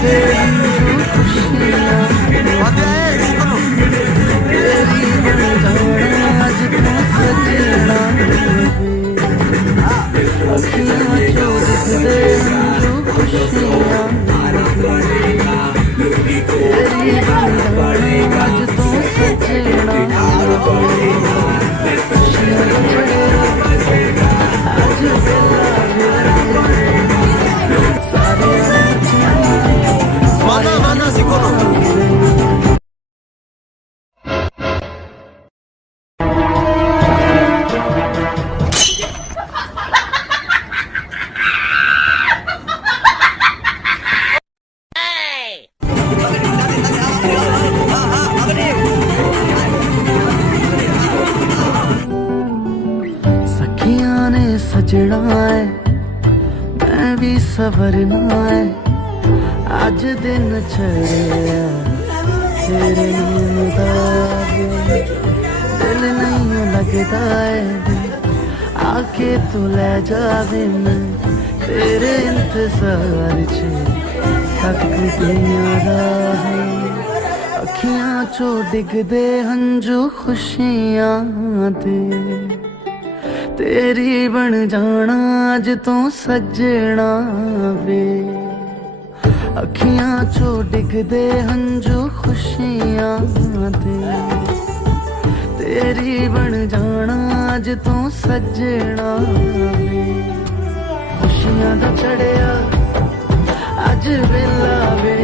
डिगदे हंझू खुशियां तेरी बन जाना अज तू सजना अखियां चो डिगदे हंझू खुशियां तेरी बन जाना अज तू सजना खुशियां दा चढ़ेआ अज वेला सारे Mana mana psicólogo. सखियां ने सजना है मैं भी सवरना है अज दिन चढ़िया तेरे नाम दा दिल नहीं लगता है आके तू ले जावे मैं तेरे इंतजार च तक दुनिया राह अखियां चो डिगदे हंझू खुशियां दे तेरी बन जाना अज तू सजना वे अखियां चो डिगदे हंझू खुशियां दे तेरी बन जाना अज तू सजना वे खुशियां दा चढ़िया अज वेला वे